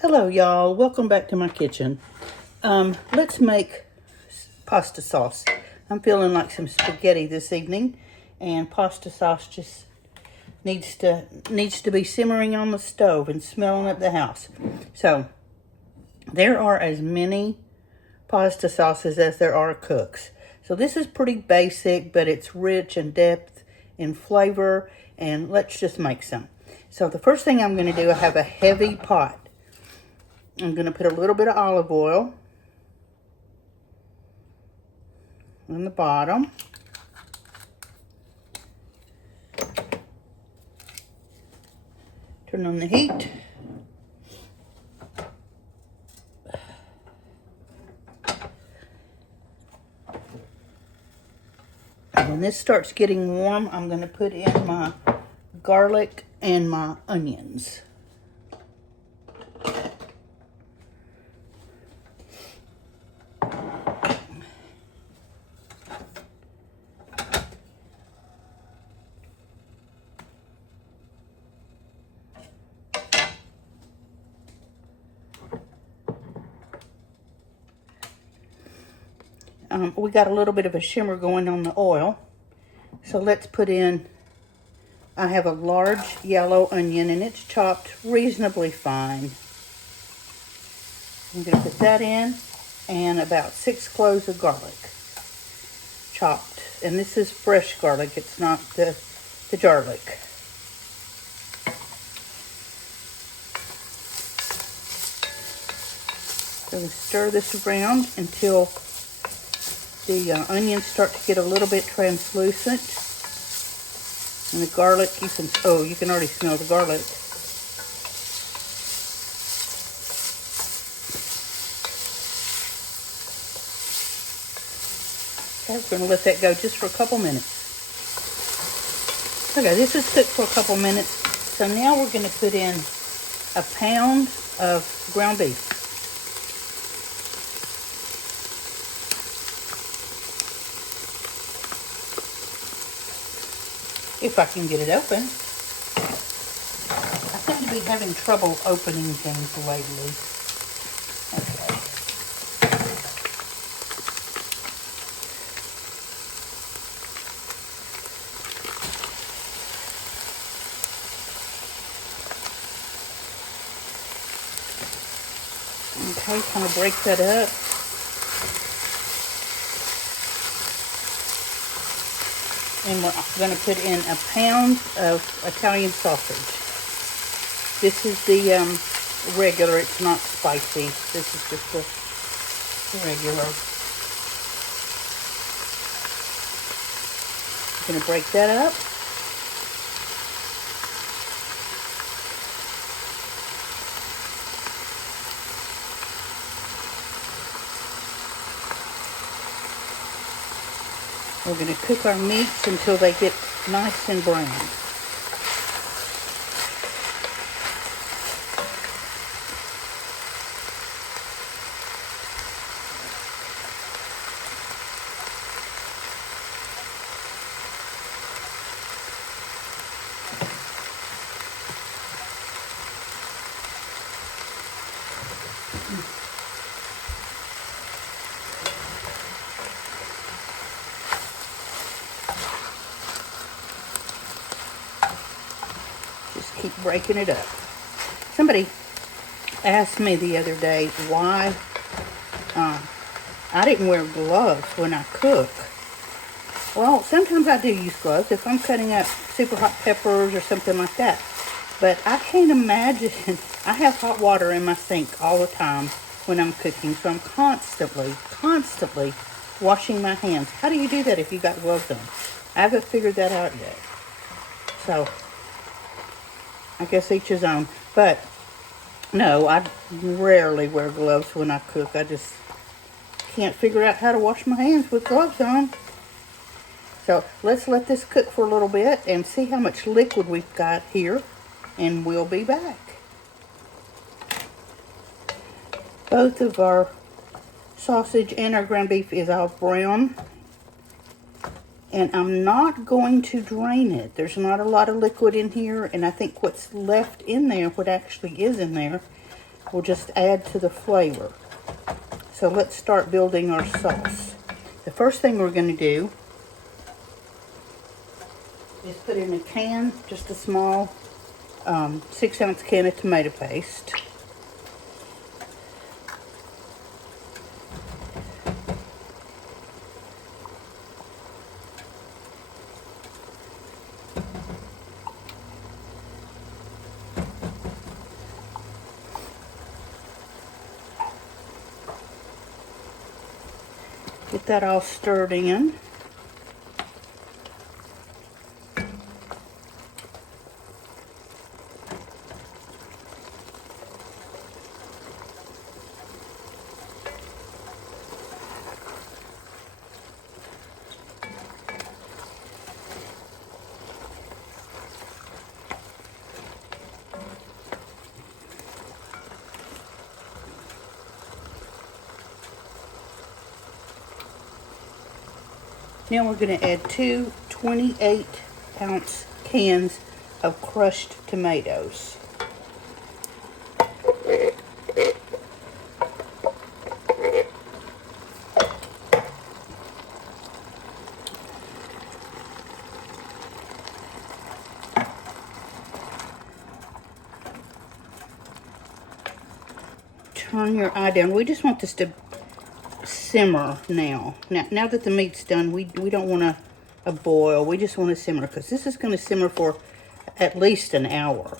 Hello y'all, welcome back to my kitchen. Let's make pasta sauce. I'm feeling like some spaghetti this evening, and pasta sauce just needs to be simmering on the stove and smelling up the house. So there are as many pasta sauces as there are cooks. So this is pretty basic, but it's rich in depth in flavor, and let's just make some. So the first thing I'm going to do, I have a heavy pot. I'm going to put a little bit of olive oil on the bottom. Turn on the heat. And when this starts getting warm, I'm going to put in my garlic and my onions. We got a little bit of a shimmer going on the oil. So let's put in, I have a large yellow onion and it's chopped reasonably fine. I'm going to put that in, and about 6 cloves of garlic, chopped. And this is fresh garlic, it's not the garlic. So stir this around until the onions start to get a little bit translucent. And the garlic, you can already smell the garlic. Okay, we're going to let that go just for a couple minutes. Okay, this is cooked for a couple minutes. So now we're going to put in a pound of ground beef. If I can get it open. I seem to be having trouble opening things lately. Okay. Okay, kind of break that up. And we're going to put in a pound of Italian sausage. This is the regular, it's not spicy. This is just the regular. I'm going to break that up. We're going to cook our meats until they get nice and brown. Just keep breaking it up. Somebody asked me the other day why I didn't wear gloves when I cook. Well, sometimes I do use gloves if I'm cutting up super hot peppers or something like that. But I can't imagine. I have hot water in my sink all the time when I'm cooking, so I'm constantly washing my hands. How do you do that if you got gloves on? I haven't figured that out yet. So I guess each his own. But no, I rarely wear gloves when I cook. I just can't figure out how to wash my hands with gloves on. So let's let this cook for a little bit and see how much liquid we've got here, and we'll be back. Both of our sausage and our ground beef is all brown. And I'm not going to drain it. There's not a lot of liquid in here, and I think what's left in there, what actually is in there, will just add to the flavor. So let's start building our sauce. The first thing we're going to do is put in a can, just a small 6-ounce can of tomato paste. Get that all stirred in. Now we're going to add 2 28-ounce cans of crushed tomatoes. Turn your eye down. We just want this to simmer now. Now that the meat's done, we don't want a boil. We just want to simmer, because this is going to simmer for at least an hour.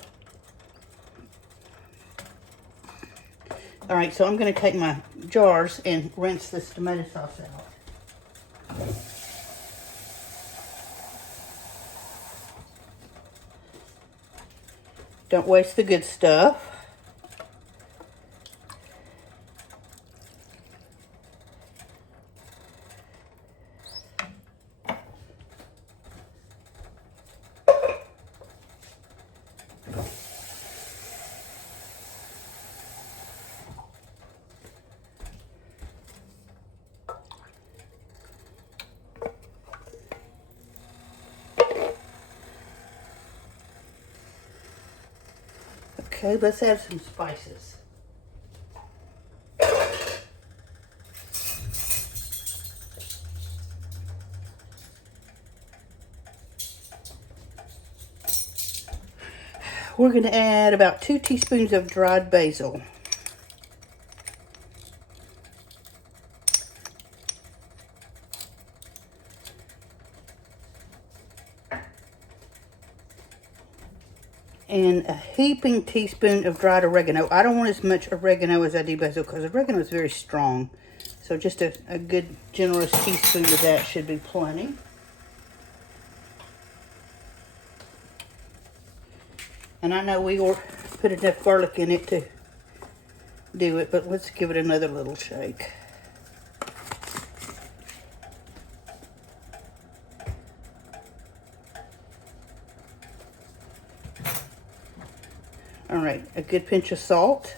All right, so I'm going to take my jars and rinse this tomato sauce out. Don't waste the good stuff. Okay, let's add some spices. We're going to add about 2 teaspoons of dried basil. And a heaping teaspoon of dried oregano. I don't want as much oregano as I do basil, because oregano is very strong. So just a good generous teaspoon of that should be plenty. And I know we put enough garlic in it to do it, but let's give it another little shake. All right, a good pinch of salt.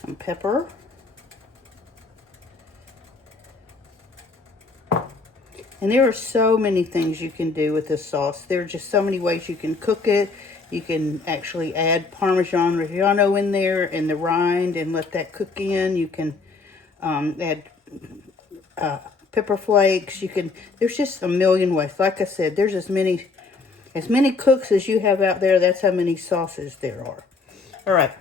Some pepper. And there are so many things you can do with this sauce. There are just so many ways you can cook it. You can actually add Parmesan Reggiano in there and the rind and let that cook in. You can add pepper flakes. There's just a million ways. Like I said, there's as many cooks as you have out there. That's how many sauces there are. All right.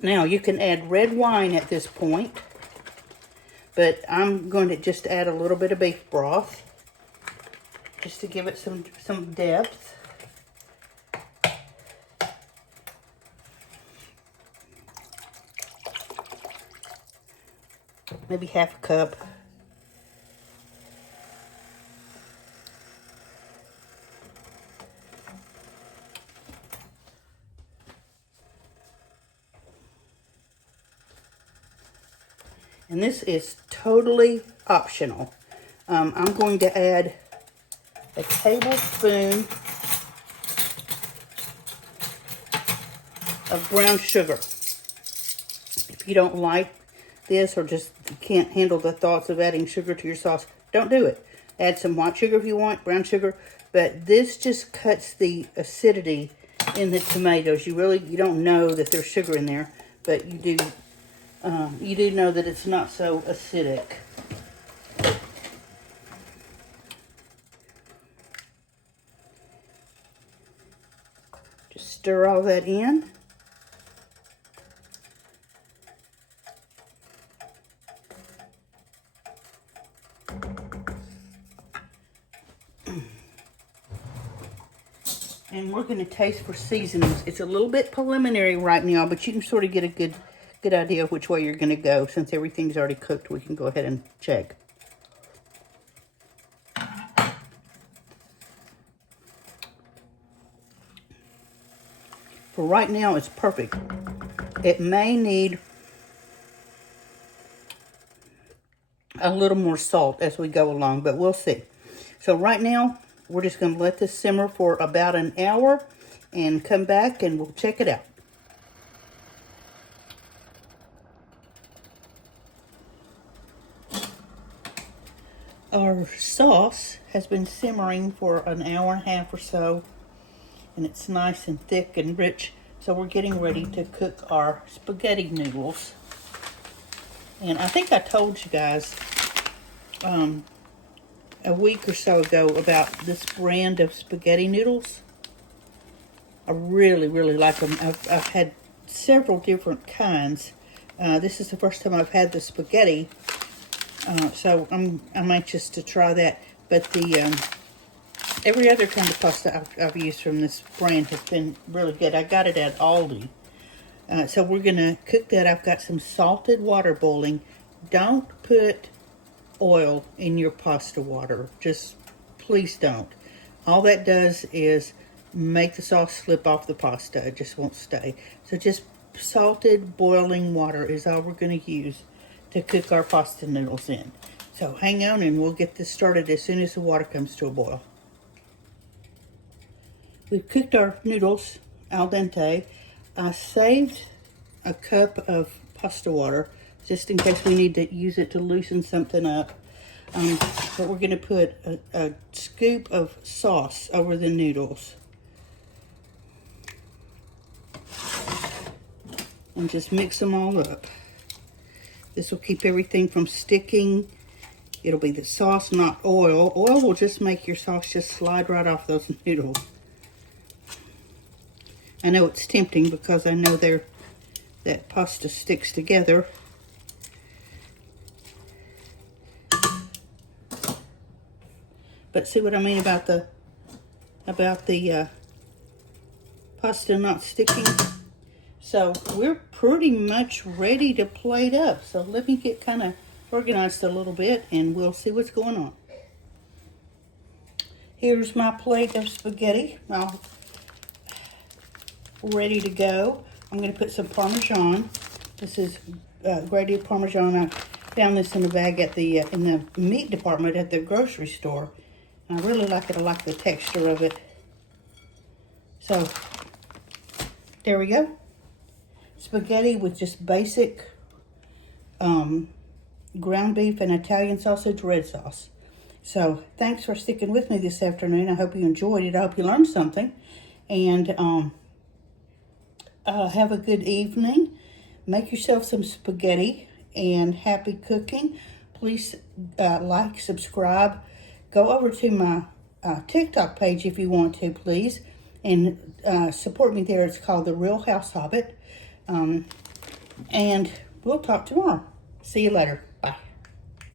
Now you can add red wine at this point, but I'm going to just add a little bit of beef broth just to give it some depth. Maybe half a cup. And this is totally optional. I'm going to add a tablespoon of brown sugar. If you don't like this, or just can't handle the thoughts of adding sugar to your sauce, don't do it. Add some white sugar if you want, brown sugar. But this just cuts the acidity in the tomatoes. You don't know that there's sugar in there, but you do know that it's not so acidic. Just stir all that in. And we're going to taste for seasonings. It's a little bit preliminary right now, but you can sort of get a good idea of which way you're going to go. Since everything's already cooked, we can go ahead and check. For right now, it's perfect. It may need a little more salt as we go along, but we'll see. So right now, we're just going to let this simmer for about an hour and come back and we'll check it out. Our sauce has been simmering for an hour and a half or so, and it's nice and thick and rich. So we're getting ready to cook our spaghetti noodles. And I think I told you guys a week or so ago about this brand of spaghetti noodles. I really, really like them. I've had several different kinds. This is the first time I've had the spaghetti, so I'm anxious to try that. But the every other kind of pasta I've used from this brand has been really good. I got it at Aldi. So we're going to cook that. I've got some salted water boiling. Don't put oil in your pasta water. Just please don't. All that does is make the sauce slip off the pasta. It just won't stay. So just salted boiling water is all we're going to use to cook our pasta noodles in. So hang on and we'll get this started as soon as the water comes to a boil. We've cooked our noodles al dente. I saved a cup of pasta water just in case we need to use it to loosen something up. But we're going to put a scoop of sauce over the noodles. And just mix them all up. This will keep everything from sticking. It'll be the sauce, not oil. Oil will just make your sauce just slide right off those noodles. I know it's tempting because I know that pasta sticks together. But see what I mean about the pasta not sticking? So we're pretty much ready to plate up. So let me get kind of organized a little bit and we'll see what's going on. Here's my plate of spaghetti. All ready to go. I'm going to put some Parmesan. This is grated Parmesan. I found this in a bag at the in the meat department at the grocery store. And I really like it. I like the texture of it. So there we go. Spaghetti with just basic ground beef and Italian sausage red sauce. So thanks for sticking with me this afternoon. I hope you enjoyed it. I hope you learned something. And have a good evening. Make yourself some spaghetti and happy cooking. Please like, subscribe. Go over to my TikTok page if you want to, please. And support me there. It's called The Real House Hobbit. And we'll talk tomorrow. See you later.